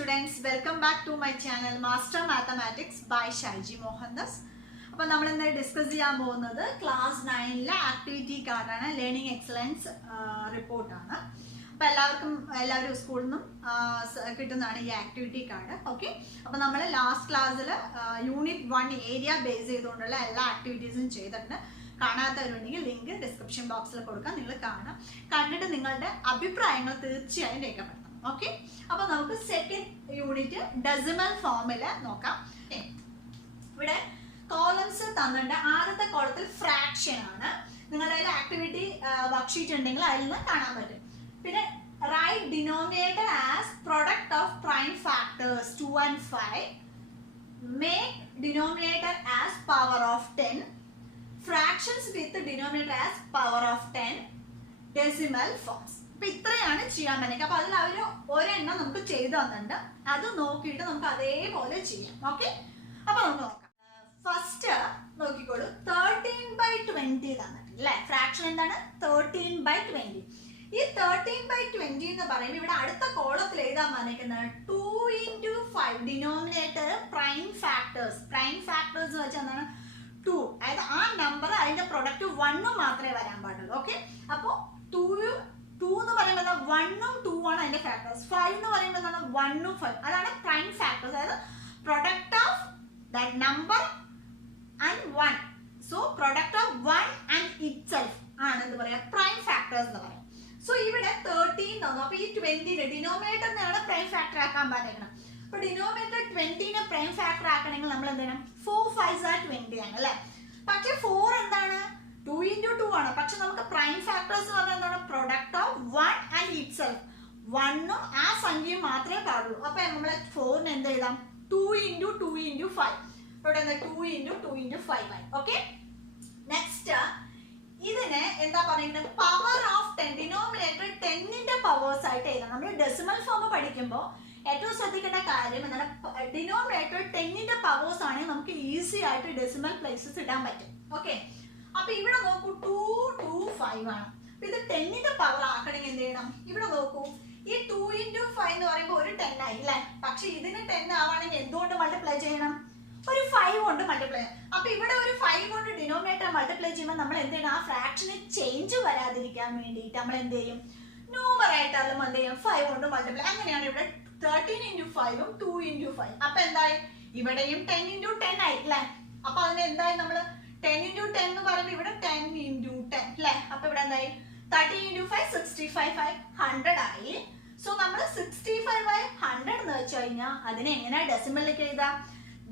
students, welcome back to my channel Master Mathematics by Shaiji Mohandas. അപ്പോൾ നമ്മൾ ഇന്ന് discuss ചെയ്യാൻ പോകുന്നത് ക്ലാസ് 9ലെ ആക്ടിവിറ്റി കാർഡാണ്, ലേണിംഗ് എക്സലൻസ് റിപ്പോർട്ടാണ്. അപ്പോൾ എല്ലാവരും സ്കൂളിൽ നിന്നും കിട്ടുന്നതാണ് ഈ ആക്ടിവിറ്റി കാർഡ്. ഓക്കെ, അപ്പോൾ നമ്മൾ ലാസ്റ്റ് ക്ലാസ്സിൽ യൂണിറ്റ് 1 ഏരിയ ബേസ് ചെയ്തുകൊണ്ടുള്ള എല്ലാ ആക്ടിവിറ്റീസും ചെയ്തിട്ടുണ്ട്. കാണാത്തവരുണ്ടെങ്കിൽ ലിങ്ക് ഡിസ്ക്രിപ്ഷൻ ബോക്സിൽ കൊടുക്കാം, നിങ്ങൾ കാണാം. കണ്ടിട്ട് നിങ്ങളുടെ അഭിപ്രായങ്ങൾ തീർച്ചയായും രേഖപ്പെടുത്തണം. ഓക്കെ, അപ്പോൾ നമുക്ക് സെക്കൻഡ് യൂണിറ്റ് ഡെസിമൽ ഫോമിൽ നോക്കാം. ഇവിടെ കോളംസ് തന്നിട്ട് ആദ്യത്തെ കോളത്തിൽ ഫ്രാക്ഷൻ ആണ്. നിങ്ങളുടെ കയ്യിൽ ആക്ടിവിറ്റി വർക്ക്ഷീറ്റ് ഉണ്ടെങ്കിൽ അതിൽ നിന്ന് കാണാൻ പറ്റും. പിന്നെ right denominator as product of prime factors 2 and 5, make denominator as power of 10, fractions with denominator as power of 10, decimal forms. അപ്പൊ ഇത്രയാണ് ചെയ്യാൻ പറ്റുക. അപ്പൊ അതിൽ അവർ ഒരെണ്ണം നമുക്ക് ചെയ്തു തന്നിട്ടുണ്ട്, അത് നോക്കിയിട്ട് നമുക്ക് അതേപോലെ ചെയ്യാം. ഓക്കെ, അപ്പൊ നമുക്ക് നോക്കാം. ഫസ്റ്റ് നോക്കിക്കോളൂ, 13/20 തന്നിട്ടുണ്ട് അല്ലെ. ഫ്രാക്ഷൻ എന്താണ്? 13/20. ഈ 13/20 എന്ന് പറയുമ്പോൾ ഇവിടെ അടുത്ത കോളത്തിൽ എഴുതാൻ പറഞ്ഞിരിക്കുന്നത് 2 into 5 denominator prime factors. Prime factors വെച്ചാൽ എന്താണ്? 2. അതായത് ആ നമ്പർ അതിന്റെ പ്രൊഡക്റ്റ് 1 മാത്രമേ വരാൻ പാടുള്ളൂ. ഓക്കെ, അപ്പോൾ 2 എന്ന് പറയുമ്പോൾ 1ഉം 2 ആണ് അതിന്റെ ഫാക്ടേഴ്സ്. 5 എന്ന് പറയുമ്പോൾ 1ഉം 5, അതാണ് പ്രൈം ഫാക്ടേഴ്സ്. അതായത് product of that number and 1. So product of 1 and itself ആണ് എന്ത് പറയാ? പ്രൈം ഫാക്ടേഴ്സ് എന്ന് പറയാം. സോ ഇവിടെ 13 തന്നു. അപ്പൊ ഈ 20 ഡിനോമിനേറ്ററിനാണ് പ്രൈം ഫാക്ടർ ആക്കാൻ പറഞ്ഞേക്കണം. അപ്പൊ ഡിനോമിനേറ്റർ 20 പ്രൈം ഫാക്ടർ ആക്കണമെങ്കിൽ നമ്മൾ എന്ത് ചെയ്യണം? 4 5s are 20 ആണ് അല്ലെ. പക്ഷെ 4 എന്താണ്? 2 into 2 ആണ്. പക്ഷെ നമുക്ക് പ്രൈം ഫാക്ടേഴ്സ് എന്ന് പറഞ്ഞാൽ എന്താണ്? Product of 1 and itself. 1ഉം ആ സംഖ്യയും മാത്രമേ പാടുള്ളൂ. അപ്പൊ നമ്മൾ 4ന് എന്ത് എഴുതാം? 2 into 2 into 5. ഇവിടെ 2 into 2 into 5 ആയി. ഓക്കെ, നെക്സ്റ്റ് ഇതിനെ എന്താ പറയുന്നത്? Power of 10. ഡിനോമിനേറ്റർ 10ന്റെ പവേഴ്സ് ആയിട്ട് എഴുതാം. നമ്മൾ ഡെസിമൽ ഫോം പഠിക്കുമ്പോൾ ഏറ്റവും ശ്രദ്ധിക്കേണ്ട കാര്യം എന്താണ്? ഡിനോമിനേറ്റർ 10ന്റെ പവേഴ്സ് ആണെങ്കിൽ നമുക്ക് ഈസി ആയിട്ട് ഡെസിമൽ പ്ലേസസ് ഇടാൻ പറ്റും. ഓക്കെ, അപ്പൊ ഇവിടെ നോക്കൂ, 2 2 5 ആണ്. അപ്പൊ ഇത് 10ന്റെ പവർ ആക്കണമെങ്കിൽ എന്ത് ചെയ്യണം? ഇവിടെ നോക്കൂ, ഈ 2 into 5 എന്ന് പറയുമ്പോൾ ഒരു 10 ആയി അല്ലേ. പക്ഷെ ഇതിന് 10 ആവാണെങ്കിൽ എന്തുകൊണ്ട് മൾട്ടിപ്ലൈ ചെയ്യണം? ഒരു 5 കൊണ്ട് മൾട്ടിപ്ലൈ. അപ്പൊ ഇവിടെ ഒരു 5 കൊണ്ട് ഡിനോമിനേറ്റർ മൾട്ടിപ്ലൈ ചെയ്യുമ്പോൾ നമ്മൾ എന്ത് ചെയ്യണം? ആ ഫ്രാക്ഷന് ചേഞ്ച് വരാതിരിക്കാൻ വേണ്ടിയിട്ട് നമ്മൾ എന്ത് ചെയ്യും? ന്യൂമറേറ്ററിലും എന്ത് ചെയ്യും? 5 കൊണ്ട് മൾട്ടിപ്ലൈ. അങ്ങനെയാണ് ഇവിടെ 13 into 5ഉം 2 into 5. അപ്പൊ എന്തായി? ഇവിടെയും 10 into 10 ആയി അല്ലേ. അപ്പൊ അതിന് എന്തായി? നമ്മള് 10 into 10 എന്ന് പറയുമ്പോൾ ഇവിടെ 10 into 10 അല്ലേ. അപ്പൊ ഇവിടെ എന്തായി? 13 into 5 65 ആയി, 100 ആയി. സോ നമ്മൾ 65/100 എന്ന് വെച്ച് കഴിഞ്ഞാൽ അതിനെ എങ്ങനെ ഡെസിമലിലേക്ക് എഴുതാം?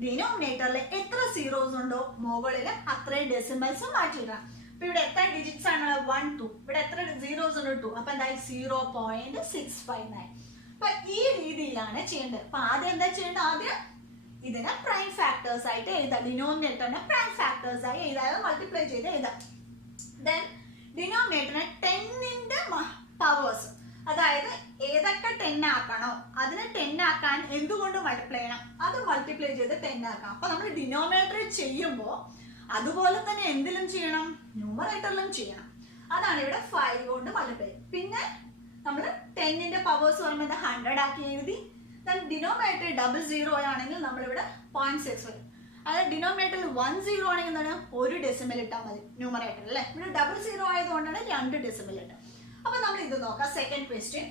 ഡിനോമിനേറ്ററിൽ എത്ര സീറോസ് ഉണ്ടോ മുകളിൽ അത്രയും ഡെസിമൽസ് മാറ്റിയിടാം. അപ്പൊ ഇവിടെ എത്ര ഡിജിറ്റ്സ് ആണ്? 1 2. ഇവിടെ എത്ര സീറോസ് ഉണ്ട്? 2. അപ്പൊ എന്തായി? 0.65 ആയി. അപ്പൊ ഈ രീതിയിലാണ് ചെയ്യേണ്ടത്. അപ്പൊ ആദ്യം എന്താ ചെയ്യേണ്ടത്? ആദ്യം ഇതിനെ പ്രൈം ഫാക്ടേഴ്സ് ആയിട്ട് എഴുതാം. ഡിനോമിനേറ്ററിനെ പ്രൈം ഫാക്ടേഴ്സ് ആയി എഴുതാതെ മൾട്ടിപ്ലൈ ചെയ്ത് എഴുതാം. ദെൻ ഡിനോമിനേറ്ററിനെ 10ന്റെ പവേഴ്സ്, അതായത് ഏതൊക്കെ 10 ആക്കണോ അതിനെ 10 ആക്കാൻ എന്തുകൊണ്ട് മൾട്ടിപ്ലൈ ചെയ്യണം? അത് മൾട്ടിപ്ലൈ ചെയ്ത് 10 ആക്കാം. അപ്പൊ നമ്മൾ ഡിനോമിനേറ്റർ ചെയ്യുമ്പോൾ അതുപോലെ തന്നെ എന്തിലും ചെയ്യണം? ന്യൂമറേറ്ററിലും ചെയ്യണം. അതാണ് ഇവിടെ 5 കൊണ്ട് മൾട്ടിപ്ലൈ. പിന്നെ നമ്മൾ 10ന്റെ പവേഴ്സ് പറയുമ്പോൾ 100 ആക്കി എഴുതി. ഡിനോമിനേറ്റർ 00 ആണെങ്കിൽ നമ്മളിവിടെ 0.6 വരും. അതായത് ഡിനോമിനേറ്ററിൽ 10 ആണെങ്കിൽ എന്താണ്? ഒരു ഡെസിമൽ ഇട്ടാൽ മതി ന്യൂമറേറ്റർ അല്ലേ. ഇവിടെ 00 ആയതുകൊണ്ടാണ് 2 ഡെസിമൽ ഇട്ടത്. അപ്പൊ നമ്മൾ ഇത് നോക്കാം. Second question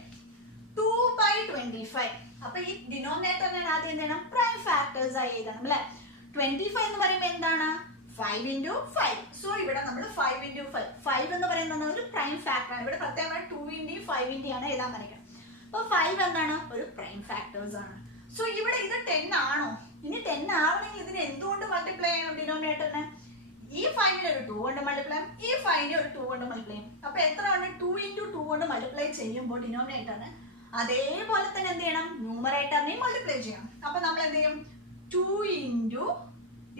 2/25. അപ്പൊ ഈ ഡിനോമിനേറ്ററിനെ ആദ്യം എന്ത് ചെയ്യണം? പ്രൈം ഫാക്ടേഴ്സ് ആയി എഴുതണം അല്ലെ. 25 എന്ന് പറയുമ്പോൾ എന്താണ്? 5 into 5. സോ ഇവിടെ നമ്മൾ 5 into 5. 5 എന്ന് പറയുന്നത് ഒരു പ്രൈം ഫാക്ടർ ആണ്. ഇവിടെ പ്രത്യേകമായി 2 into 5 into ആണ് എഴുതാൻ പറയുന്നത്. അപ്പൊ 5 എന്താണ്? ഒരു പ്രൈം ഫാക്ടേഴ്സ് ആണ്. സോ ഇവിടെ ഇത് 10 ആണോ? ഇനി 10 ആവണമെങ്കിൽ ഇതിന് എന്തുകൊണ്ട് മൾട്ടിപ്ലൈ ചെയ്യണം? ഡിനോമിനേറ്ററിനെ ഈ 5നെ ഒരു 2 കൊണ്ട് മൾട്ടിപ്ലൈ ചെയ്യും, ഈ 5നെ ഒരു 2 കൊണ്ട് മൾട്ടിപ്ലൈ ചെയ്യും. അപ്പൊ എത്ര ആണ്? 2 into 2 കൊണ്ട് മൾട്ടിപ്ലൈ ചെയ്യുമ്പോൾ ഡിനോമിനേറ്ററിന് അതേപോലെ തന്നെ എന്ത് ചെയ്യണം? ന്യൂമറേറ്ററിനെയും മൾട്ടിപ്ലൈ ചെയ്യണം. അപ്പൊ നമ്മൾ എന്ത് ചെയ്യും? 2 into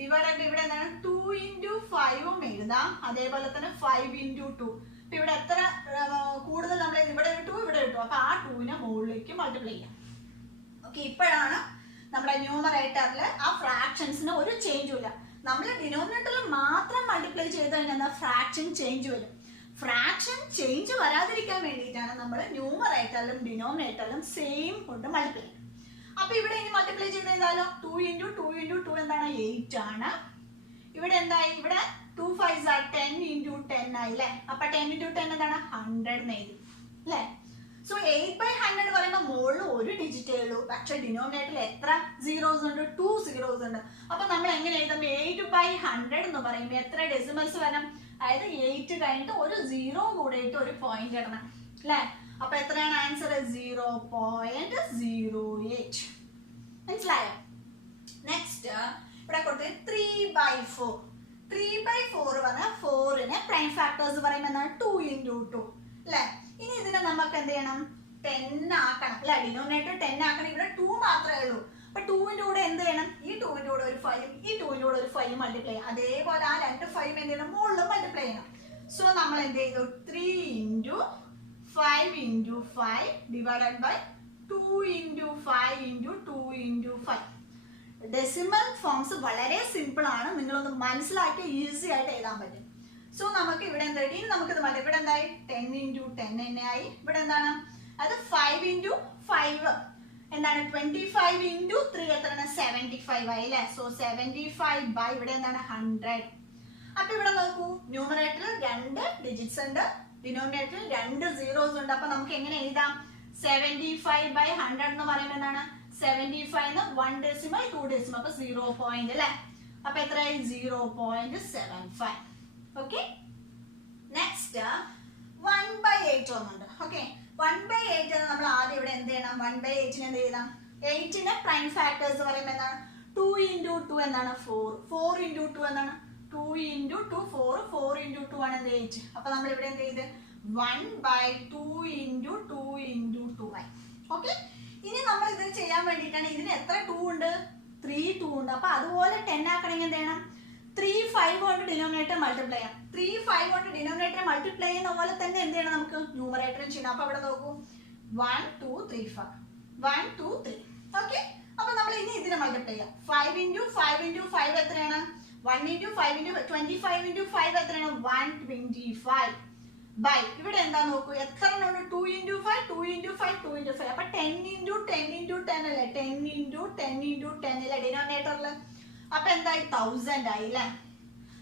ഇവിടെ എന്താണ്? 2 into 5ഉം എഴുതാം. അതേപോലെ തന്നെ 5 into 2. അപ്പൊ ഇവിടെ എത്ര കൂടുതൽ നമ്മൾ ഇവിടെ ഒരു 2 ഇവിടെ ഇട്ടു. അപ്പൊ ആ 2നെ മുകളിലേക്ക് മൾട്ടിപ്ലൈ ചെയ്യാം. ഓക്കെ, ഇപ്പോഴാണ് നമ്മുടെ ന്യൂമറേറ്ററിൽ ആ ഫ്രാക്ഷൻസിന് ഒരു ചേഞ്ചും ഇല്ല. നമ്മൾ ഡിനോമിനേറ്ററിൽ മാത്രം മൾട്ടിപ്ലൈ ചെയ്ത് കഴിഞ്ഞാൽ ഫ്രാക്ഷൻ ചേഞ്ച് വരും. ഫ്രാക്ഷൻ ചേഞ്ച് വരാതിരിക്കാൻ വേണ്ടിയിട്ടാണ് നമ്മൾ ന്യൂമറേറ്ററിലും ഡിനോമിനേറ്ററിലും സെയിം കൊണ്ട് മൾട്ടിപ്ലൈ ചെയ്യുന്നത്. അപ്പൊ ഇവിടെ ഇനി മൾട്ടിപ്ലൈ ചെയ്ത് എഴുതാലോ. 2 into 2 into 2 എന്താണ് 8 ആണ്. ഇവിടെ എന്തായി, ഇവിടെ 2 5s are 10 into 10 ആയി അല്ലേ. അപ്പൊ 10 into 10 എന്താണ് 100 എന്ന് എഴുതി അല്ലേ. സോ 8/100 പറയുമ്പോൾ മുകളിൽ ഒരു ഡിജിറ്റേ ഉള്ളൂ, പക്ഷെ ഡിനോമിനേറ്ററിൽ എത്ര സീറോസ് ഉണ്ട്, 2 സീറോസ് ഉണ്ട്. അപ്പൊ നമ്മൾ എങ്ങനെ എഴുതാം, 8/100 എന്ന് പറയുമ്പോൾ എത്ര ഡെസിമൽസ് വരണം, അതായത് 8 കഴിഞ്ഞിട്ട് ഒരു 0 കൂടെ ഇട്ട് ഒരു പോയിന്റ് ഇടണം അല്ലേ. അപ്പൊ എത്രയാണ് ആൻസർ, 0.08. മനസ്സിലായോ? നെക്സ്റ്റ് ഇവിടെ കൊടുത്തത് 3/4. 3/4 പറഞ്ഞാൽ 4ന് പ്രൈം ഫാക്ടേഴ്സ് പറയുമ്പോൾ എന്താണ് 2 into 2 അല്ലേ. ഇനി ഇതിനെ നമുക്ക് എന്ത് ചെയ്യണം, 10 ആക്കണം അല്ലെ. ഡിനോമിനേറ്റർ 10 ആക്കണം. ഇവിടെ 2 മാത്രമേ ഉള്ളൂ. അപ്പൊ 2ന്റെ കൂടെ എന്ത് ചെയ്യണം, ഈ 2ന്റെ കൂടെ ഒരു 5, ഈ 2ന്റെ കൂടെ ഒരു 5 മൾട്ടിപ്ലൈ ചെയ്യണം. അതേപോലെ ആ 2 5 എന്ത് ചെയ്യണം, മുകളിൽ മൾട്ടിപ്ലൈ ചെയ്യണം. സോ നമ്മൾ എന്ത് ചെയ്തു, 3 into 5 into 5 divided by 2 into 5 into 2 into 5. Decimal forms വളരെ സിമ്പിൾ ആണ്, നിങ്ങളൊന്ന് മനസ്സിലാക്കി ഈസി ആയിട്ട് എഴുതാൻ പറ്റും. സോ നമുക്ക് ഇവിടെ എന്താ, ഇനി നമുക്കിത് മതി. ഇവിടെ എന്തായി 10 into 10 തന്നെയായി. ഇവിടെ എന്താണ്, അത് 5 into 5 എന്താണ് 25 into 3 എത്രയാണ് 75 ആയി അല്ലേ. സോ 75 by ഇവിടെ എന്താണ് 100. അപ്പൊ ഇവിടെ നോക്കൂ, ന്യൂമറേറ്ററിൽ 2 ഡിജിറ്റ്സ് ഉണ്ട്, ഡിനോമിനേറ്ററിൽ 2 സീറോസ് ഉണ്ട്. അപ്പൊ നമുക്ക് എങ്ങനെ എഴുതാം, 75/100 എന്ന് പറയുമ്പോൾ എന്താണ് 75 1 ഡെസിമൽ 2 ഡെസിമൽ, അപ്പൊ 0 പോയിന്റ് അല്ലേ. അപ്പൊ എത്രയായി 0.75. ഓക്കെ. നെക്സ്റ്റ് 1/8 ഒന്നുണ്ട്. ഓക്കെ, 1/8 നമ്മൾ ആദ്യം ഇവിടെ എന്ത് ചെയ്യണം, 1/8 എന്ത് ചെയ്യണം, 8ന്റെ പ്രൈം ഫാക്ടേഴ്സ് പറയുമ്പോൾ എന്താണ് 2 into 2 എന്താണ് 4, 4 into 2 എന്താണ് 2 into 2 4, 4 into 2 ആണ് 8. അപ്പൊ നമ്മൾ ഇവിടെ എന്ത് ചെയ്ത് 1/2 into 2 into 2 ആയി. ഓക്കെ, ഇനി നമ്മൾ ഇത് ചെയ്യാൻ വേണ്ടിയിട്ടാണ്, ഇതിന് എത്ര 2 ഉണ്ട്, 3 2 ഉണ്ട്. അപ്പൊ അതുപോലെ 10 ആക്കണമെങ്കിൽ എന്ത് ചെയ്യണം, 3 5 കൊണ്ട് ഡിനോമിനേറ്റർ മൾട്ടിപ്ലൈ ചെയ്യാം. 3 5 കൊണ്ട് ഡിനോമിനേറ്റർ മൾട്ടിപ്ലൈ ചെയ്യുന്ന പോലെ തന്നെ എന്ത് ചെയ്യണം, നമുക്ക് ന്യൂമറേറ്ററും ചെയ്യണം. അപ്പൊ അവിടെ നോക്കൂ, 1 2 3 5 1 2 3. ഓക്കെ, അപ്പൊ നമ്മൾ ഇനി ഇതിനെ മൾട്ടിപ്ലൈ ചെയ്യാം. 5 into 5 into 5 എത്രയാണ്, 1 into 5 into 25 into 5 എത്രയാണ് 125 ബൈ ഇവിടെ എന്താ നോക്കൂ, എത്ര 2 into 5 2 into 5 2 into 5. അപ്പൊ 10 into 10 into 10 അല്ലേ, 10 into 10 into 10 അല്ലേ ഡിനോമിനേറ്ററിൽ. അപ്പൊ എന്തായി 1000 ആയി അല്ലേ.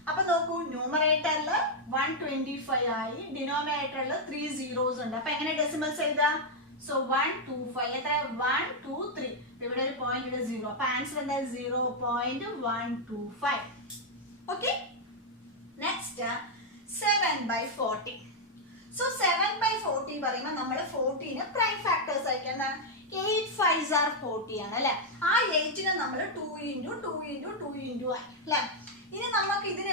അപ്പൊ നോക്കൂ, ന്യൂമറേറ്ററിൽ 125 ആയി, ഡിനോമിനേറ്ററിൽ 3 സീറോസ് ഉണ്ട്. അപ്പൊ എങ്ങനെ ഡെസിമൽസ് എഴുതാം, സോ 125 എത്ര 1 2 3, ഇവിടെ ഒരു പോയിന്റ്, ഇവിടെ 0. അപ്പൊ ആൻസർ എന്താ 0.125. ഓക്കെ. നെക്സ്റ്റ് 7/40. സോ 7/40 പറയുമ്പോൾ നമ്മൾ 40ന് പ്രൈം ഫാക്ടേഴ്സ് ആയിരിക്കും. എന്താണ് 8 5s are 40 ആണ് അല്ലെ. ആ 8നെ നമ്മൾ 2 into 2 into 2 into ആയി അല്ലെ. ഇനി നമുക്ക് ഇതിന്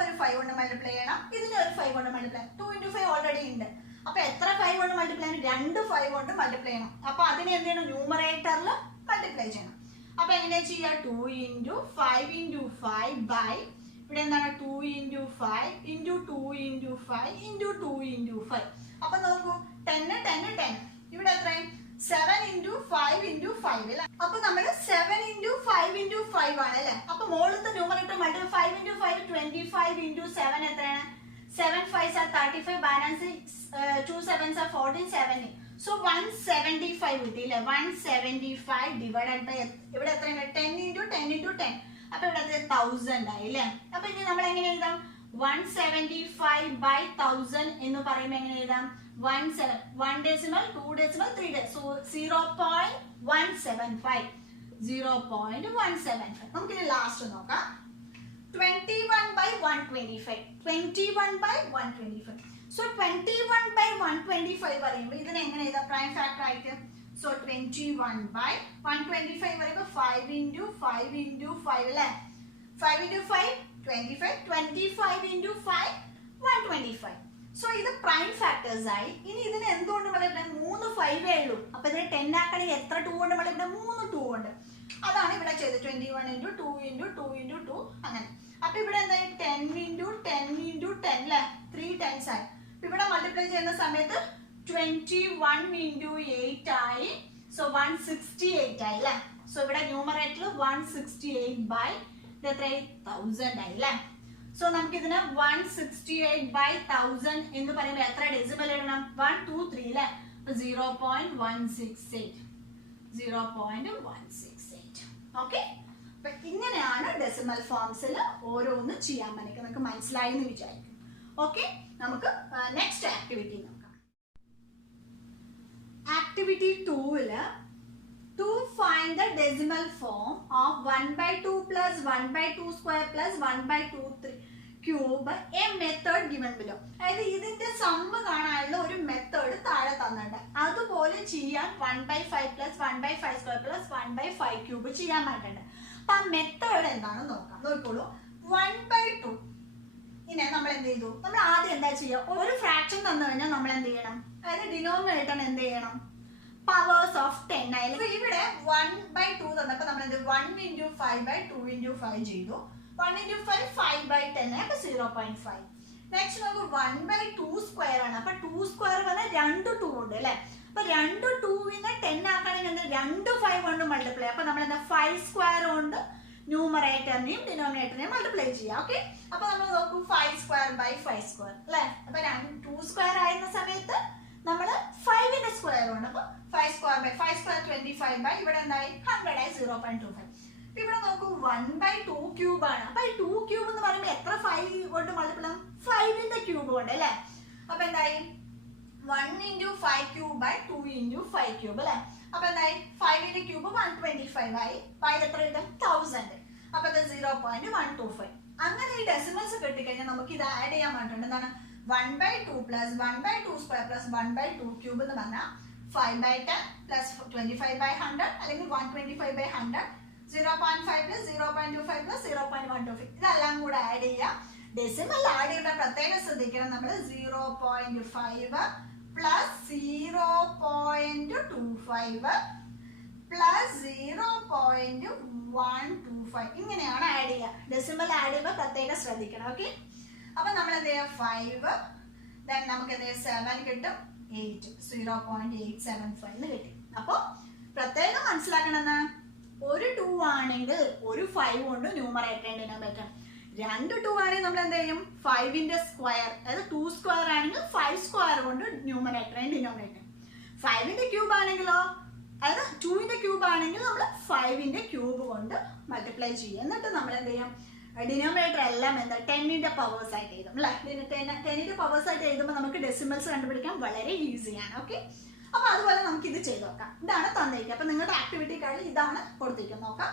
ഒരു 5 കൊണ്ട് മൾട്ടിപ്ലൈ ചെയ്യണം, ഇതിന് ഒരു 5 കൊണ്ട് മൾട്ടിപ്ലൈ. 2 into 5 ഓൾറെഡി ഉണ്ട്. അപ്പൊ എത്ര 5 കൊണ്ട് മൾട്ടിപ്ലൈ ചെയ്യണം, 2 5 കൊണ്ട് മൾട്ടിപ്ലൈ ചെയ്യണം. അപ്പൊ അതിനെ എന്ത് ചെയ്യണം, ന്യൂമറേറ്ററിൽ മൾട്ടിപ്ലൈ ചെയ്യണം. അപ്പൊ എങ്ങനെയാ ചെയ്യുക, 2 into 5 into 5 by ഇവിടെ എന്താണ് 2 into 5 into 2 into 5 into 2 into 5. അപ്പൊ നോക്കൂ 10 10 10, ഇവിടെ എത്രയും 7 into 5 into 5 അല്ലേ. അപ്പൊ നമ്മൾ 7 into 5 into 5 ആണ് അല്ലേ. അപ്പൊ മുകളിലത്തെ ന്യൂമറേറ്റർ മൾട്ടിപ്ലൈ 5 into 5 25 into 7 എത്രയാണ് 7 5s are 35, balance 2 7s are 14 70. So 175 കിട്ടി അല്ലേ. 175 ഡിവൈഡഡ് ബൈ ഇവിടെ എത്രയാണ് 10 into 10 into 10. അപ്പൊ ഇവിടെ 1000 ആയി അല്ലേ. അപ്പൊ ഇനി നമ്മൾ എങ്ങനെ എഴുതാം, 175/1000 എന്ന് പറയുമ്പോൾ എങ്ങനെ എഴുതാം, 1 ഡെസിമൽ 2 ഡെസിമൽ 3 ഡെസിമൽ. സോ 0.175 0.175. നമുക്കിനി ലാസ്റ്റ് നോക്കാം, 21/125. 21/125. സോ 21/125 പറയുമ്പോൾ ഇതിനെ എങ്ങനെ എഴുതാം, പ്രൈം ഫാക്ടർ ആയിട്ട്. സോ 21/125 പറയുമ്പോൾ 5 into 5 into 5 അല്ലേ. 5 into 5 25, 25 into 5 125. സോ ഇത് പ്രൈം ഫാക്ടേഴ്സ് ആയി. ഇനി ഇതിന് എന്തുകൊണ്ട് മൾട്ടിപ്ലൈ, 3 5 ഉള്ളൂ. അപ്പൊ ഇതിന് 10 ആക്കണമെങ്കിൽ എത്ര 2 കൊണ്ട് മൾട്ടിപ്ലൈ, 3 2 ഉണ്ട്. അതാണ് ഇവിടെ ചെയ്തത്, 21 into 2 into 2 into 2 അങ്ങനെ. അപ്പൊ ഇവിടെ എന്തായി 10 into 10 into 10 അല്ലേ, 3 10s ആയി. ഇവിടെ മൾട്ടിപ്ലൈ ചെയ്യുന്ന സമയത്ത് 21 into 8 ആയി. സോ 168 ആയി അല്ലേ. സോ ഇവിടെ ന്യൂമറേറ്ററിൽ 168 ഇത് എത്രയായി 1000 ആയി അല്ലേ. സോ നമുക്ക് ഇതിന് 168/1000 എന്ന് പറയുമ്പോൾ എത്ര ഡെസിമൽ ഇടണം, 1 2 3 അല്ലേ. 0.168. 0.168. ഓക്കെ, അപ്പൊ ഇങ്ങനെയാണ് ഡെസിമൽ ഫോംസിൽ ഓരോന്നും ചെയ്യാൻ പറ്റുക. നിങ്ങൾക്ക് മനസ്സിലായി എന്ന് വിചാരിക്കും. ഓക്കെ, നമുക്ക് നെക്സ്റ്റ് ആക്ടിവിറ്റി നോക്കാം. Activity 2 to find the decimal form of 1/2 plus 1/2 square plus 1/2 cube, a method given below. അതായത് ഇതിന്റെ സമ്മ് കാണാനുള്ള ഒരു മെത്തേഡ് താഴെ തന്നിട്ടുണ്ട്. അതുപോലെ ചെയ്യാൻ 1/5 plus 1/5 square plus 1/5 cube ചെയ്യാൻ പറ്റുന്നുണ്ട്. അപ്പൊ ആ മെത്തേഡ് എന്താണെന്ന് നോക്കാം. നോക്കിക്കോളൂ. 1/2 ഇനി നമ്മൾ എന്ത് ചെയ്തു? നമ്മൾ ആദ്യം എന്താ ചെയ്യുക? ഒരു ഫ്രാക്ഷൻ തന്നു കഴിഞ്ഞാൽ നമ്മൾ എന്ത് ചെയ്യണം? അതായത് ഡിനോമിനേറ്റർ എന്ത് ചെയ്യണം? പവേഴ്സ് ഓഫ് 10 ആയാലും ഇവിടെ 1/2 തന്നപ്പോൾ നമ്മൾ എന്ത് 1 × 5/2 × 5 ചെയ്തു. 1 × 5 5/10 അപ്പൊ 0.5. നെക്സ്റ്റ് നമുക്ക് 1/2 സ്ക്വയർ ആണ്. അപ്പൊ 2 സ്ക്വയർ പറഞ്ഞാൽ 2 2 ഉണ്ട് അല്ലെ. അപ്പൊ 2 2നെ 10 ആക്കണമെങ്കിൽ 2 5 കൊണ്ട് മൾട്ടിപ്ലൈ. അപ്പൊ നമ്മൾ എന്താ 5 സ്ക്വയർ കൊണ്ട് ന്യൂമറേറ്ററിനെയും ഡിനോമിനേറ്ററിനെയും മൾട്ടിപ്ലൈ ചെയ്യാം. ഓക്കെ, അപ്പൊ നമ്മൾ നോക്കൂ 5 സ്ക്വയർ ബൈ 5 സ്ക്വയർ അല്ലെ. അപ്പൊ 2 സ്ക്വയർ ആയിരുന്ന സമയത്ത് നമ്മൾ 5ന്റെ സ്ക്വയർ ഉണ്ട്. അപ്പൊ 5 സ്ക്വയർ ബൈ 5 സ്ക്വയർ 25 ബൈ ഇവിടെ എന്തായി 100 ആയി 0.25. ഇവിടെ നോക്കൂ 1/2 ക്യൂബ് ആണ്. അപ്പൊ 2 ക്യൂബ് എന്ന് പറയുമ്പോൾ എത്ര 5 കൊണ്ട് മൾട്ടിപ്ലൈ? 5ന്റെ ക്യൂബ് കൊണ്ട് അല്ലെ. അപ്പൊ എന്തായി 1 × 5 ക്യൂബ് ബൈ 2 × 5 ക്യൂബ് അല്ലെ. അപ്പൊ എന്തായി 5ന്റെ ക്യൂബ് 125 ആയി. ബൈ എത്ര എഴുതാം? 1000. അപ്പൊ 0.125. അങ്ങനെ ഈ ഡെസിമൽസ് കിട്ടിക്കഴിഞ്ഞാൽ നമുക്ക് ഇത് ആഡ് ചെയ്യാൻ പറ്റുന്നുണ്ട്. എന്താണ് 1/2 plus 1/2 square plus 1/2 cube എന്ന് പറഞ്ഞാൽ 5/10 plus 25/100 അല്ലെങ്കിൽ 125/100, 0.5 plus 0.25 plus 0.125. ഇതെല്ലാം കൂടെ ആഡ് ചെയ്യാം. ഡെസിമൽ ആഡ് ചെയ്യുമ്പോൾ പ്രത്യേകം ശ്രദ്ധിക്കണം. നമ്മൾ 0.5 plus 0.25 plus 0.125 ഇങ്ങനെയാണ് ആഡ് ചെയ്യുക. ഡെസിമൽ ആഡ് ചെയ്യുമ്പോൾ പ്രത്യേകം ശ്രദ്ധിക്കണം. ഓക്കെ, അപ്പൊ നമ്മൾ എന്ത് ചെയ്യാം 5 then നമുക്ക് എന്ത് ചെയ്യാം 7 കിട്ടും 8 0.875 എന്ന് കിട്ടി. അപ്പൊ പ്രത്യേകം മനസ്സിലാക്കണമെന്ന് ഒരു 2 ആണെങ്കിൽ ഒരു 5 കൊണ്ട് ന്യൂമറേറ്റർ ഡിനോമിനേറ്റർ. 2 2 ആണെങ്കിൽ നമ്മൾ എന്ത് ചെയ്യും 5ന്റെ സ്ക്വയർ, അതായത് 2 സ്ക്വയർ ആണെങ്കിൽ 5 സ്ക്വയർ കൊണ്ട് ന്യൂമറേറ്റർ ഡിനോമിനേറ്റർ. 5ന്റെ ക്യൂബ് ആണെങ്കിലോ, അതായത് 2ന്റെ ക്യൂബ് ആണെങ്കിൽ നമ്മൾ 5ന്റെ ക്യൂബ് കൊണ്ട് മൾട്ടിപ്ലൈ ചെയ്യും. എന്നിട്ട് നമ്മൾ എന്ത് ചെയ്യാം ഡിനോമിനേറ്റർ എല്ലാം എന്താ 10ന്റെ പവേഴ്സ് ആയിട്ട് എഴുതും അല്ലെ. 10ന്റെ പവേഴ്സ് ആയിട്ട് എഴുതുമ്പോൾ നമുക്ക് ഡെസിമൽസ് കണ്ടുപിടിക്കാൻ വളരെ ഈസിയാണ്. ഓക്കെ, അപ്പൊ അതുപോലെ നമുക്ക് ഇത് ചെയ്ത് നോക്കാം. ഇതാണ് തന്നിരിക്കുക. അപ്പൊ നിങ്ങളുടെ ആക്ടിവിറ്റി കാർഡിൽ ഇതാണ് കൊടുത്തിരിക്കുന്നത്. നോക്കാം.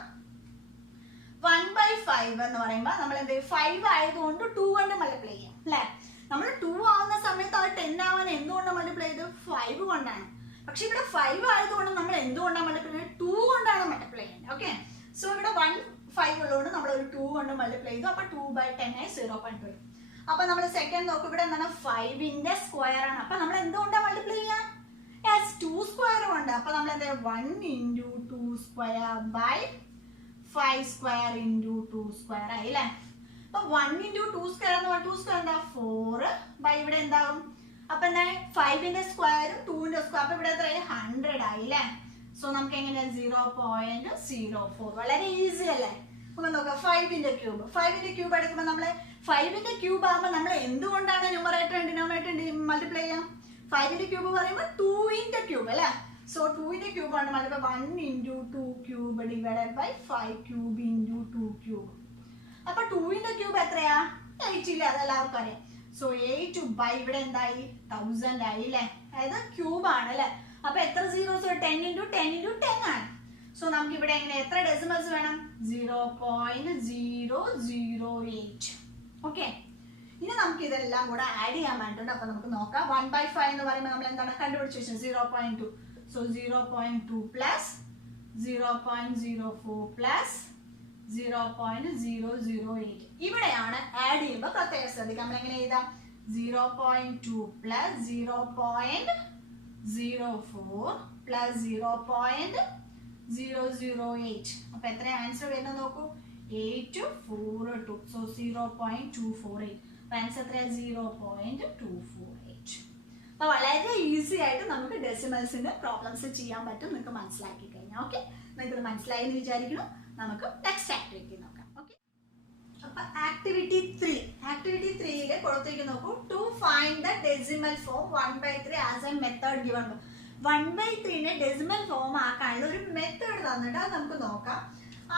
1/5 എന്ന് പറയുമ്പോൾ നമ്മൾ എന്ത് 5 ആയതുകൊണ്ട് 2 കൊണ്ട് മൾട്ടിപ്ലൈ ചെയ്യാം അല്ലെ. നമ്മൾ 2 ആവുന്ന സമയത്ത് അത് 10 ആവാൻ എന്തുകൊണ്ട് മൾട്ടിപ്ലൈ ചെയ്ത് 5 കൊണ്ടാണ്. പക്ഷെ ഇവിടെ 5 ആയതുകൊണ്ട് നമ്മൾ എന്തുകൊണ്ടാണ് മൾട്ടിപ്ലൈ ചെയ്യുന്നത്? 2 കൊണ്ടാണ് മൾട്ടിപ്ലൈ ചെയ്യുന്നത്. ഓക്കെ, സോ ഇവിടെ 1/5 ഉള്ളതുകൊണ്ട് നമ്മൾ ഒരു 2 കൊണ്ട് മൾട്ടിപ്ലൈ ചെയ്തു. അപ്പൊ 2/10 ആയി 0.2. അപ്പൊ നമ്മൾ സെക്കൻഡ് നോക്കും. ഇവിടെ എന്താണ് 5ന്റെ സ്ക്വയർ ആണ്. അപ്പൊ നമ്മൾ എന്തുകൊണ്ടാണ് മൾട്ടിപ്ലൈ ചെയ്യാം? 2 സ്ക്വയർ കൊണ്ട്. അപ്പൊ നമ്മൾ എന്താ 1 × 2 സ്ക്വയർ ബൈ 5 സ്ക്വയർ × 2 സ്ക്വയർ ആയി അല്ലെ. അപ്പൊ 1 × 2 സ്ക്വയർ എന്ന് പറഞ്ഞാൽ 2 സ്ക്വയർ എന്താ 4 ബൈ ഇവിടെ എന്താവും? അപ്പൊ എന്താ 5ന്റെ സ്ക്വയറും 2ന്റെ സ്ക്വയർ. അപ്പൊ ഇവിടെ എത്ര 100 ആയി അല്ലെ. സോ നമുക്ക് എങ്ങനെയാ 0.04. വളരെ ഈസി അല്ലേ. അപ്പൊ നോക്കാം 5ന്റെ ക്യൂബ്. 5ന്റെ ക്യൂബ് എടുക്കുമ്പോൾ നമ്മള് 5ന്റെ ക്യൂബ് ആകുമ്പോൾ നമ്മൾ എന്തുകൊണ്ടാണ് ന്യൂമറേറ്റർ ഡിനോമിനേറ്റർ മൾട്ടിപ്ലൈ ചെയ്യാം? 5ന്റെ ക്യൂബ് പറയുമ്പോൾ 2ന്റെ ക്യൂബ് അല്ലെ. സോ 2ന്റെ ക്യൂബ് ആണ് multiply 1 × 2 cube divided by 5 cube × 2 cube. അപ്പൊ 2ന്റെ ക്യൂബ് എത്രയാ? 8 ഇല്ല, അതെല്ലാവർക്കും അറിയാം. സോ 8 ബൈ ഇവിടെ എന്തായി 1000 ആയി അല്ലെ. അതായത് ക്യൂബ് ആണ് അല്ലെ. അപ്പൊ എത്ര സീറോസ്? 10 × 10 × 10 ആണ്. സോ നമുക്ക് ഇവിടെ എങ്ങനെ എത്ര ഡെസിമൽസ് വേണം? 0.008. ഓക്കെ, ഇനി നമുക്ക് ഇതെല്ലാം കൂടെ ആഡ് ചെയ്യാൻ വേണ്ടിട്ടുണ്ട്. അപ്പൊ നമുക്ക് നോക്കാം. 1/5 എന്ന് പറയുമ്പോൾ നമ്മൾ എന്താണ് കണ്ടുപിടിച്ചു വെച്ചത്? 0.2. So 0.2 plus 0.04 plus 0.008. ഇവിടെയാണ് ആഡ് ചെയ്യുമ്പോൾ പ്രത്യേകം ശ്രദ്ധിക്കാം. നമ്മൾ എങ്ങനെ എഴുതാം? 0.2 പ്ലസ് 0.04 പ്ലസ് 0.008. അപ്പൊ എത്ര ആൻസർ വരുന്നത് നോക്കൂ? 842. സോ 0.248. ആൻസർ എത്ര? 0.248. അപ്പൊ വളരെ ഈസി ആയിട്ട് നമുക്ക് ഡെസിമൽസിന്റെ പ്രോബ്ലംസ് ചെയ്യാൻ പറ്റും. നിങ്ങൾക്ക് മനസ്സിലാക്കി കഴിഞ്ഞാൽ. ഓക്കെ, നിങ്ങൾക്ക് മനസ്സിലായി എന്ന് വിചാരിക്കുന്നു. നമുക്ക് നെക്സ്റ്റ് ആക്ടിവിറ്റി നോക്കാം. ഓക്കെ, അപ്പൊ ആക്ടിവിറ്റി 3 കൊടുത്തിരിക്കുന്നു. നോക്കൂ. To find the decimal form 1/3 as a method given. 1/3 decimal form ആക്കാനുള്ള ഒരു മെത്തേഡ് തന്നിട്ട് അത് നമുക്ക് നോക്കാം.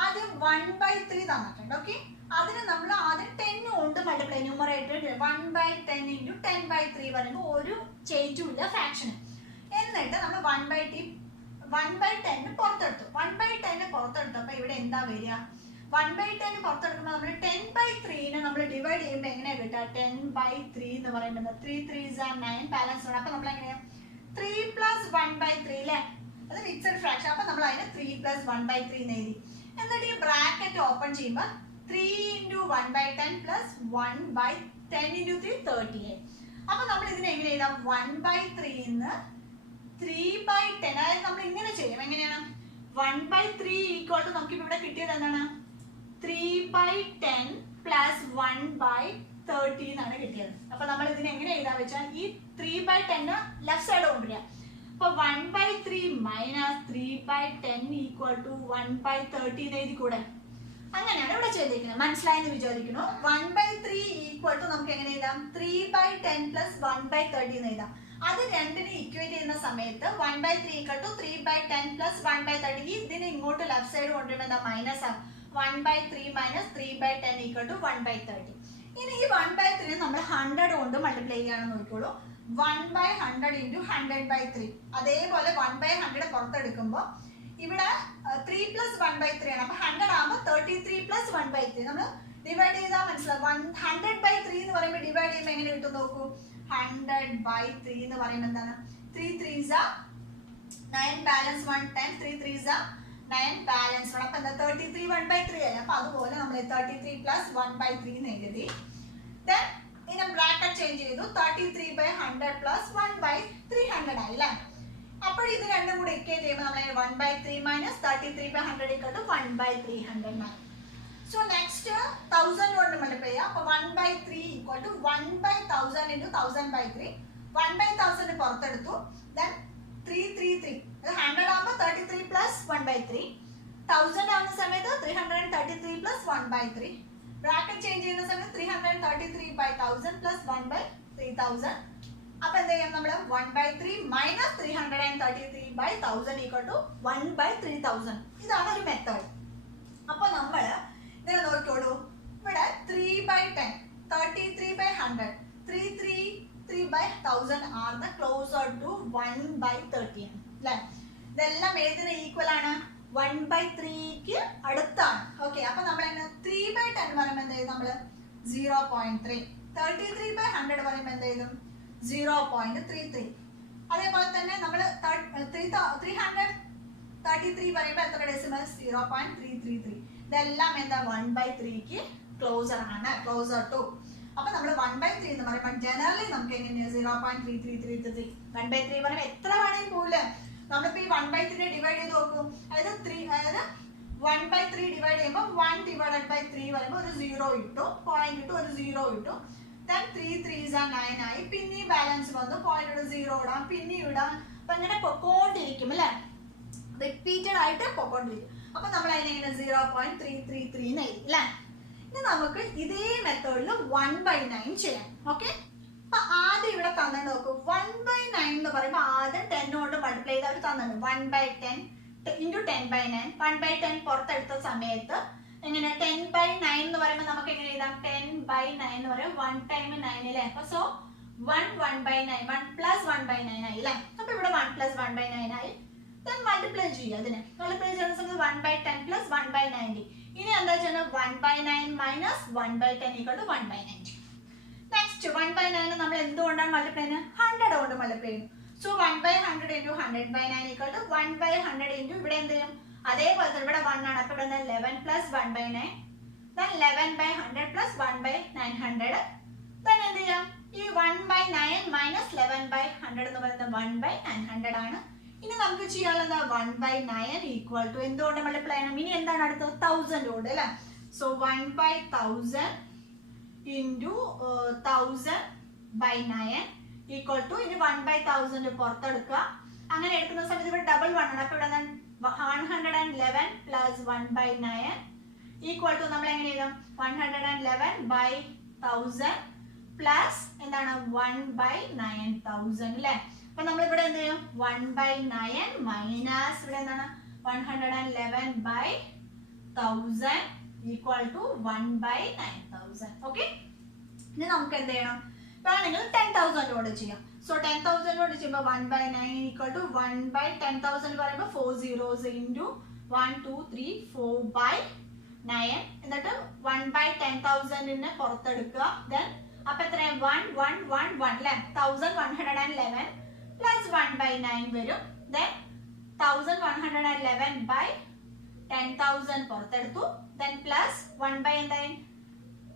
ആദ്യം 1/3 തന്നിട്ടുണ്ട്. ഓക്കെ, അതിന് നമ്മൾ ആദ്യം 10 കൊണ്ട് മൾട്ടിപ്ലൈ, ന്യൂമറേറ്റർ 1/10 ഇൻറ്റു 10/3 പറയുമ്പോൾ ഒരു ചേഞ്ചും ഇല്ല ഫ്രാക്ഷന്. എന്നിട്ട് നമ്മൾ 1/10 പുറത്തെടുത്തു. 1/10 പുറത്തെടുത്തപ്പോൾ ഇവിടെ എന്താ വരിക? 1/10 പുറത്തെടുക്കുമ്പോൾ നമ്മൾ 10/3 നമ്മൾ ഡിവൈഡ് ചെയ്യുമ്പോൾ എങ്ങനെയാണ് കിട്ടുക? 10/3 എന്ന് പറയുമ്പോൾ 3 3s are 9 ബാലൻസ് ആണ്. അപ്പോൾ നമ്മൾ എങ്ങനെയാണ് 3 + 1/3 അല്ലേ? അത് മിക്സഡ് ഫ്രാക്ഷൻ. അപ്പോൾ നമ്മൾ അതിന് 3 + 1/3 എന്ന് എഴുതി. എന്നിട്ട് ഈ ബ്രാക്കറ്റ് ഓപ്പൺ ചെയ്യുമ്പോൾ 3 × 1/10 + 1/10 × 3 38. അപ്പോൾ നമ്മൾ ഇതിനെ എങ്ങനെ എഴുതാം? 1/3 ന്ന് 3/10, അതായത് നമ്മൾ ഇങ്ങനെ ചെയ്യും. എങ്ങനെയാണ്? 1/3 = നമുക്കിപ്പോൾ ഇവിടെ കിട്ടിയത് എന്താണ്? 3/10 + 1/30 എന്നാണ് കിട്ടിയത്. അപ്പോൾ നമ്മൾ ഇതിനെ എങ്ങനെ എഴുതാൻ വെച്ചാൽ ഈ 3/10 ലെഫ്റ്റ് സൈഡ് കൊണ്ടുവരിക. അപ്പോൾ 1/3 - 3/10 = 1/30 എന്ന് എഴുതി കൂടെ. അങ്ങനെയാണ് ഇവിടെ ചെയ്തിരിക്കുന്നത്. മനസ്സിലായെന്ന് വിചാരിക്കുന്നു. 1/3 = നമുക്ക് എങ്ങനെ എഴുതാം? 3/10 + 1/30 എന്ന് എഴുതാം. അത് രണ്ടിനെ ഇക്വേറ്റ് ചെയ്യുന്ന സമയത്ത് 1/3 = 3/10 + 1/30. ഇതിനെ ഇങ്ങോട്ട് ലെഫ്റ്റ് സൈഡ് കൊണ്ടുവരുമ്പോൾ എന്താ? മൈനസ് ആണ്. 1/3 - 3/10 = 1/30. ഇനി ഈ 1/3 നമ്മൾ 100 കൊണ്ട് മൾട്ടിപ്ലൈ ചെയ്യാണെന്ന് നോക്കിക്കോളൂ. 1/100 × 100/3. അതേപോലെ 1/100 പുറത്തെടുക്കുമ്പോൾ ഇവിടെ 3 + 1/3 ആണ്. അപ്പോൾ 100 ആകുമ്പോൾ 33 + 1/3 നമ്മൾ ഡിവൈഡ് ചെയ്താൽ മനസ്സിലാവും. 100/3 എന്ന് പറയുമ്പോൾ ഡിവൈഡ് ചെയ്യുമ്പോൾ എങ്ങനെ കിട്ടും നോക്കൂ. 100/3 എന്ന് പറയുമ്പോൾ എന്താണ്? 3 3s are 9 balance 1 10. 3 3s are 9 balance 1. അപ്പോൾ എന്താ? 33 1/3 ആയി. അപ്പോൾ അതുപോലെ നമ്മൾ 33 + 1/3 എന്ന് എഴുതി. ദെൻ ഇതിനെ ബ്രാക്കറ്റ് ചേഞ്ച് ചെയ്തു. 33/100 + 1/300 ആയി അല്ലേ? അപ്പോൾ ഇത് രണ്ടും കൂടി ഇക്വേറ്റ് ചെയ്യുമ്പോൾ നമ്മൾ 1/3 - 33/100 = 1/300. സോ നെക്സ്റ്റ് 1000 കൊണ്ട് മൾട്ടിപ്ലൈ ചെയ്യാം. അപ്പോൾ 1/3 = 1/1000 × 1000/3. 1/1000 പുറത്തെടുത്തു. ദെൻ 3 3 3. 100 ആകുമ്പോൾ 33 + 1/3. 1000 ആവുന്ന സമയത്ത് 333 + 1/3. ബ്രാക്കറ്റ് ചേഞ്ച് ചെയ്യുന്ന സമയത്ത് 333/1000 + 1/3000. അപ്പോൾ എന്ത് ചെയ്യാം? നമ്മൾ 1/3 - 333/1000 = 1/3000. ഇതാണ് ഒരു മെത്തേഡ്. അപ്പോൾ നമ്മൾ ഇതിനെ നോക്കിക്കോളൂ. ഇവിടെ 3/10 33/100 333/1000 ആണ് ക്ലോസർ ടു 1/30 അല്ലേ? ഇതെല്ലാം ഏതിന് ഈക്വൽ ആണ്? 1/3ക്ക് അടുത്താണ്. ഓക്കെ, അപ്പോൾ നമ്മൾ 3/10 പറയുമ്പോൾ എന്ത് ചെയ്യും? നമ്മൾ 0.3. 33/100 പറയുമ്പോൾ എന്ത് ചെയ്യും? 0.33. അതേപോലെ തന്നെ നമ്മൾ 333 പറയുമ്പോൾ എത്ര ഡെസിമൽ? 0.333. ഇതെല്ലാം എന്താ? 1/3ക്ക് ക്ലോസർ ആണ്, ക്ലോസർ ടു. അപ്പോൾ നമ്മൾ 1/3 എന്ന് പറയുമ്പോൾ ജനറലി നമുക്ക് എങ്ങനെയാണ്? 0.3333. 1/3 പറയുമ്പോൾ എത്ര വേണമെങ്കിൽ പോകില്ല. നമ്മളിപ്പോൾ ഈ 1/3 ഡിവൈഡ് ചെയ്ത് നോക്കും. അതായത് 1/3 ഡിവൈഡ് ചെയ്യുമ്പോൾ 1/3 പറയുമ്പോൾ ഒരു 0 ഇട്ടു, പോയിന്റ് ഇട്ടു, ഒരു 0 ഇട്ടു. ദെൻ 3 3s are 9 ആയി. പിന്നെ ബാലൻസ് വന്നു, പോയിന്റ് ഒരു 0 ഇടാം, പിന്നെ ഇടാം. അപ്പം അങ്ങനെ പൊക്കോണ്ടിരിക്കും അല്ലേ? റിപ്പീറ്റഡ് ആയിട്ട് പൊക്കോണ്ടിരിക്കും. അപ്പൊ നമ്മൾ അതിനെങ്ങനെ 0.333 എന്ന് എഴുതി അല്ലേ? ഇനി നമുക്ക് ഇതേ മെത്തേഡിൽ 1/9 ചെയ്യാം. ഓക്കെ, അപ്പൊ ആദ്യം ഇവിടെ തന്നെ നോക്കൂ. 1/9 എന്ന് പറയുമ്പോൾ ആദ്യം 10 കൊണ്ട് മൾട്ടിപ്ലൈ ചെയ്ത് അവർ തന്നു. 1/10 × 10/9. 1/10 പുറത്തെടുത്ത സമയത്ത് എങ്ങനെ? 10/9 എന്ന് പറയുമ്പോൾ നമുക്ക് എങ്ങനെ എഴുതാം? 10/9 എന്ന് പറയും 1 ടൈം 9 അല്ലേ? അപ്പൊ സോ 1/9 1 + 1/9 ആയി അല്ലേ? അപ്പൊ ഇവിടെ 1 + 1/9 ആയി. then multiply ചെയ്യുക. അതിനെ മൾട്ടിപ്ലൈ ചെയ്യുന്ന സമയത്ത് 1/10 + 1/90. ഇനി എന്താ ചെയ്യുന്നത്? 1/9 - 1/10 = 1/90. നെക്സ്റ്റ് 1/9 നമ്മൾ എന്തുകൊണ്ടാണ് മൾട്ടിപ്ലൈ ചെയ്യുന്നത്? 100 കൊണ്ട് മൾട്ടിപ്ലൈ ചെയ്യും. സോ 1/100 × 100/9 = 1/100 × ഇവിടെ എന്ത് ചെയ്യും? അതേപോലെ തന്നെ ഇവിടെ 1 ആണ്. അപ്പോൾ ഇവിടെ 11 + 1/9. then 11/100 + 1/900. then എന്ത് ചെയ്യാം? ഈ 1/9 - 11/100 എന്ന് പറയുന്നത് 1/900 ആണ്. ഇനി നമുക്ക് ചെയ്യാനുള്ളത് 1/9 = എന്തുകൊണ്ട് മൾട്ടിപ്ലൈ ചെയ്യണം? ഇനി എന്താണ് അടുത്തത്? 1000 കൊണ്ട് അല്ലേ? സോ 1/1000 × 1000/9 = ഇനി 1/1000 പുറത്തെടുക്കുക. അങ്ങനെ എടുക്കുന്ന സമയത്ത് ഇവിടെ ഡബിൾ 1 ആണ്. അപ്പോൾ ഇവിടെ 111 + 1/9 = നമ്മൾ എങ്ങനെ എഴുതാം? 111/1000 പ്ലസ് എന്താണ്? 1/9000 അല്ലേ? അപ്പൊ നമ്മൾ ഇവിടെ എന്ത് ചെയ്യും 1/9 മൈനസ് ഇവിടെ എന്താണ് 111/1000 ഈക്വൽ ടു 1/9000. ഓക്കെ, ഇനി നമുക്ക് എന്ത് ചെയ്യണം, വേണമെങ്കിൽ 10,000 ലോഡ് ചെയ്യാം. സോ 10,000 ലോഡ് ചെയ്യുമ്പോൾ 1/9 ഈക്വൽ ടു 1/10,000 പറയുമ്പോൾ 4 zeros into 1 2 3 4/9 എന്നിട്ട് 1/10,000 പുറത്തെടുക്കുക. ദെൻ അപ്പൊ എത്ര 1111 അല്ലെ 1111 പ്ലസ് 1/9 വരും. ദെൻ 1111/10,000 പുറത്തെടുത്തു. ദെൻ പ്ലസ് 1/9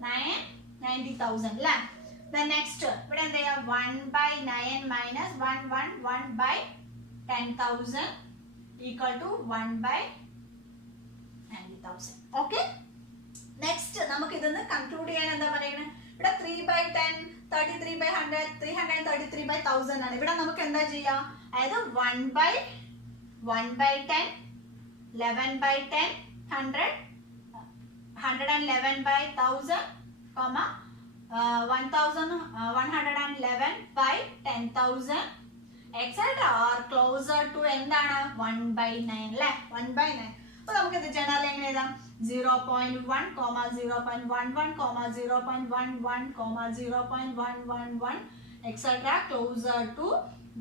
90,000 അല്ലെ. ദെൻ നെക്സ്റ്റ് ഇവിടെ എന്ത് ചെയ്യാം 1/9 minus 111/10,000 equal to 1/90,000. Okay, next നമുക്ക് ഇതൊന്ന് കൺക്ലൂഡ് ചെയ്യാൻ എന്താ പറയുന്നത്, ഇവിടെ 3/10 33/100 333/1000 ആണ്. ഇവിടെ നമുക്ക് എന്താ ചെയ്യാം, അതായത് 1/10 11/10 100 111/1000 1111/10,000 etc are closer to എന്താണ് 1/9 അല്ലേ 1/9. അപ്പൊ നമുക്ക് ഇത് ജനറൽ എങ്ങനെ എഴുതാം 0.1, 0.11, 0.11, 0.111 etc closer to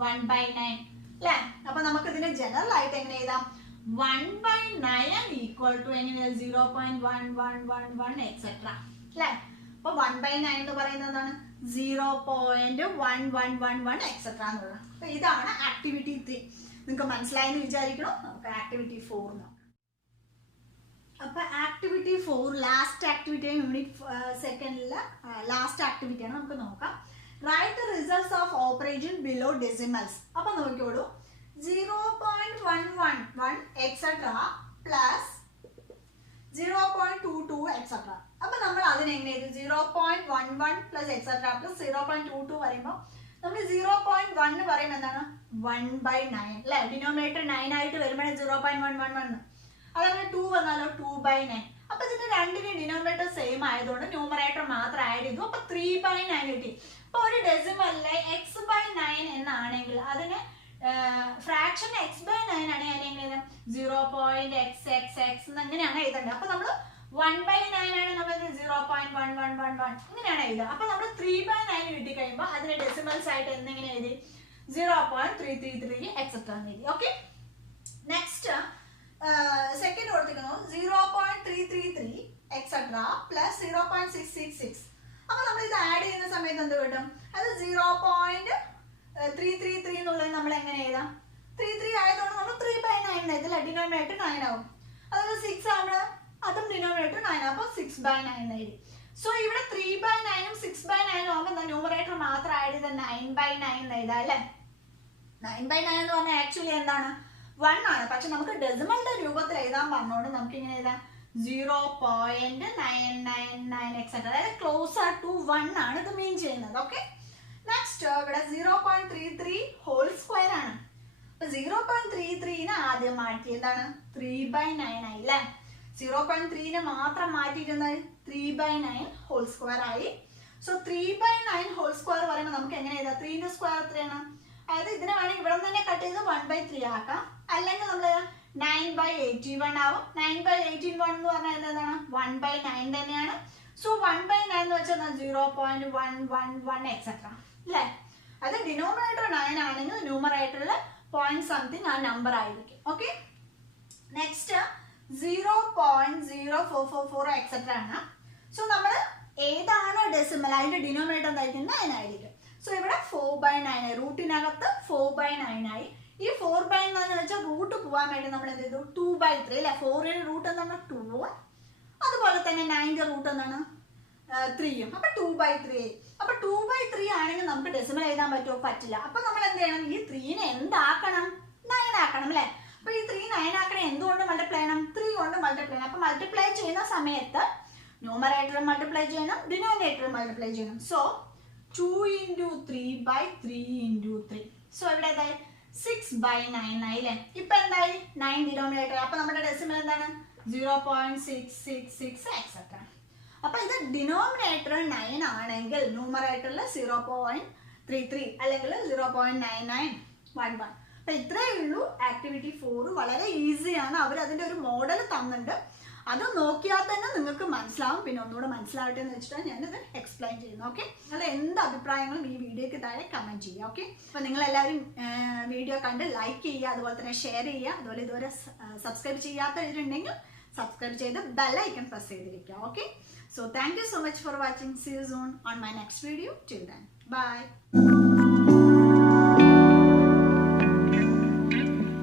1/9 അല്ലേ. അപ്പൊ നമുക്ക് ഇതിനെ ജനറൽ ആയിട്ട് എങ്ങനെ എഴുതാം 1/9 ഈക്വൽ ടു എങ്ങനെ 0.1111 etc അല്ലേ. അപ്പൊ 1/9 എന്ന് പറയുന്നത് എന്താണ് 0.1111 etc എന്നുള്ളത്. അപ്പൊ ഇതാണ് ആക്ടിവിറ്റി 3. നിങ്ങൾക്ക് മനസ്സിലായെന്ന് വിചാരിക്കണം. നമുക്ക് ആക്ടിവിറ്റി 4 നോക്കാം. അപ്പൊ activity 4 last activity unit 2 last activity ആണ്. നമുക്ക് നോക്കാം. Write the results of operation below decimals. അപ്പൊ നോക്കിയോളൂ 0.111 എക്സെട്ര പ്ലസ് 0.22 എക്സെട്ര. അപ്പൊ നമ്മൾ അതിനെങ്ങനെ 0.11 പ്ലസ് എക്സെട്ര പ്ലസ് 0.22 പറയുമ്പോൾ നമ്മൾ 0.1 പറയുമ്പോൾ എന്താണ് 1/9 അല്ലെ. ഡിനോമിനേറ്റർ 9 ആയിട്ട് വരുമ്പോഴേ 0.111. അതേപോലെ 2 വന്നാലോ 2/9. അപ്പൊ ഇതിന്റെ രണ്ടിനും ഡിനോമിനേറ്റർ സെയിം ആയതുകൊണ്ട് ന്യൂമറേറ്റർ മാത്രം ആഡ് ചെയ്തു. അപ്പൊ 3/9 കിട്ടി. അപ്പൊ ഒരു ഡെസിമലിലെ x/9 എന്നാണെങ്കിൽ അതിന് ഫ്രാക്ഷൻ x/9 ആണെങ്കിൽ അതിനെങ്ങനെ 0.xxx അങ്ങനെയാണ് എഴുതേണ്ടത്. അപ്പൊ നമ്മൾ 1/9 ആണ് നമ്മൾ 0.1111 ഇങ്ങനെയാണ് എഴുതുക. അപ്പൊ നമ്മൾ 3/9 കിട്ടി കഴിയുമ്പോൾ അതിന്റെ ഡെസിമൽസ് ആയിട്ട് എന്തെങ്ങനെ എഴുതി 0.333 എക്സെട്ര എഴുതി. ഓക്കെ, നെക്സ്റ്റ് സെക്കൻഡ് കൊടുത്തിരിക്കുന്നു 0.333 എക്സെട്ര പ്ലസ് 0.666. അപ്പൊ നമ്മൾ ഇത് ആഡ് ചെയ്യുന്ന സമയത്ത് എന്ത് കിട്ടും, അത് 0.333 എന്നുള്ളത് നമ്മൾ എങ്ങനെ എഴുതാം 33 ആയതുകൊണ്ട് നമ്മൾ 3/9 എഴുതില്ല. ഡിനോമിനേറ്റർ 9 ആവും. അതായത് 6 ആണ്, അതും ഡിനോമിനേറ്റർ 9 അപ്പൊ 6/9 എഴുതി. സോ ഇവിടെ 3/9 6/9 ആവുമ്പോൾ ന്യൂമറേറ്റർ മാത്രം ആഡ് ചെയ്ത് 9/9 എഴുതാം അല്ലെ. 9/9 എന്ന് പറഞ്ഞാൽ ആക്ച്വലി എന്താണ് 1 ആണ്. പക്ഷെ നമുക്ക് ഡെസിമലിന്റെ രൂപത്തിൽ എഴുതാൻ പറഞ്ഞോണ്ട് നമുക്ക് ഇങ്ങനെ എഴുതാം 0.999 എക്സെട്ര. അതായത് ക്ലോസർ ടു 1 ആണ് ഇത് മീൻ ചെയ്യുന്നത്. ഓക്കെ, നെക്സ്റ്റ് ഇവിടെ 0.33 ഹോൾ സ്ക്വയർ ആണ്. അപ്പൊ 0.33 ആദ്യം മാറ്റി എന്താണ് 3/9 ആയി അല്ലെ. 0.3 മാത്രം മാറ്റിയിരുന്നത് 3/9 ഹോൾ സ്ക്വയർ ആയി. സോ 3/9 ഹോൾ സ്ക്വയർ പറയുമ്പോൾ നമുക്ക് എങ്ങനെ എഴുതാം 3 സ്ക്വയർ എത്രയാണ്, അതായത് ഇതിനെ വേണമെങ്കിൽ ഇവിടെ തന്നെ കട്ട് ചെയ്ത് 1/3 ആക്കാം. അല്ലെങ്കിൽ നമ്മൾ 9/81 ആവും. 9/81 എന്ന് പറഞ്ഞാൽ എന്താണ് 1/9 തന്നെയാണ്. സോ 1/9 എന്ന് വെച്ചാൽ 0.111 എക്സെട്ര അല്ലേ. അത് ഡിനോമിനേറ്റർ 9 ആണെങ്കിൽ ന്യൂമറേറ്ററിൽ പോയിന്റ് സംതിങ് ആ നമ്പർ ആയിരിക്കും. ഓക്കെ, നെക്സ്റ്റ് 0.0444 എക്സെട്ര ആണ്. സോ നമ്മൾ ഏതാണോ ഡെസിമൽ അതിന്റെ ഡിനോമിനേറ്റർ എന്തായിരിക്കും 9 ആയിരിക്കും. സോ ഇവിടെ 4/9 റൂട്ടിനകത്ത് 4/9 ആയി. ഈ 4/9 എന്ന് വെച്ചാൽ റൂട്ട് പോകാൻ വേണ്ടി നമ്മൾ എന്ത് ചെയ്തു 2/3 അല്ലെ. 4 റൂട്ട് എന്താണ് 2, അതുപോലെ തന്നെ 9 റൂട്ട് എന്താണ് 3. അപ്പൊ 2/3. അപ്പൊ 2/3 ആണെങ്കിൽ നമുക്ക് ഡെസിമൽ എഴുതാൻ പറ്റുമോ, പറ്റില്ല. അപ്പൊ നമ്മൾ എന്ത് ചെയ്യണം, ഈ 3നെ എന്താക്കണം 9 ആക്കണം അല്ലെ. അപ്പൊ ഈ 3 9 ആക്കണം. എന്തുകൊണ്ട് മൾട്ടിപ്ലൈ ചെയ്യണം 3 കൊണ്ട് മൾട്ടിപ്ലൈ ചെയ്യണം. അപ്പൊ മൾട്ടിപ്ലൈ ചെയ്യുന്ന സമയത്ത് ന്യൂമറേറ്റർ മൾട്ടിപ്ലൈ ചെയ്യണം, ഡിനോമിനേറ്റർ മൾട്ടിപ്ലൈ ചെയ്യണം. So 2 into 3/3 into 3. സോ ഇവിടെ എന്തായി 6/9 ആയി അല്ലേ. ഇപ്പൊ എന്തായി 9 ഡിനോമിനേറ്റർ. അപ്പൊ നമ്മുടെ ഡെസിമൽ എന്താണ് 0.666 എക്സെട്ര. അപ്പൊ ഇത് ഡിനോമിനേറ്റർ 9 ആണെങ്കിൽ ന്യൂമറേറ്ററിൽ 0.33 അല്ലെങ്കിൽ 0.99 1 1. അപ്പം ഇത്രയേ ഉള്ളൂ. ആക്ടിവിറ്റി 4 വളരെ ഈസിയാണ്. അവർ അതിൻ്റെ ഒരു മോഡൽ തന്നിട്ടുണ്ട്, അത് നോക്കിയാൽ തന്നെ നിങ്ങൾക്ക് മനസ്സിലാവും. പിന്നെ ഒന്നുകൂടെ മനസ്സിലാവട്ടെ എന്ന് വെച്ചിട്ടാണ് ഞാനിത് എക്സ്പ്ലെയിൻ ചെയ്യുന്നത്. ഓക്കെ, നിങ്ങൾ എന്ത് അഭിപ്രായങ്ങളും ഈ വീഡിയോയ്ക്ക് താഴെ കമൻറ്റ് ചെയ്യുക. ഓക്കെ, അപ്പോൾ നിങ്ങളെല്ലാവരും വീഡിയോ കണ്ട് ലൈക്ക് ചെയ്യുക, അതുപോലെ തന്നെ ഷെയർ ചെയ്യുക. അതുപോലെ ഇതുവരെ സബ്സ്ക്രൈബ് ചെയ്യാത്തവരുണ്ടെങ്കിൽ സബ്സ്ക്രൈബ് ചെയ്ത് ബെൽ ഐക്കൺ പ്രസ് ചെയ്തിരിക്കുക. Okay, so thank you so much for watching. See you soon on my next video. Till then, bye.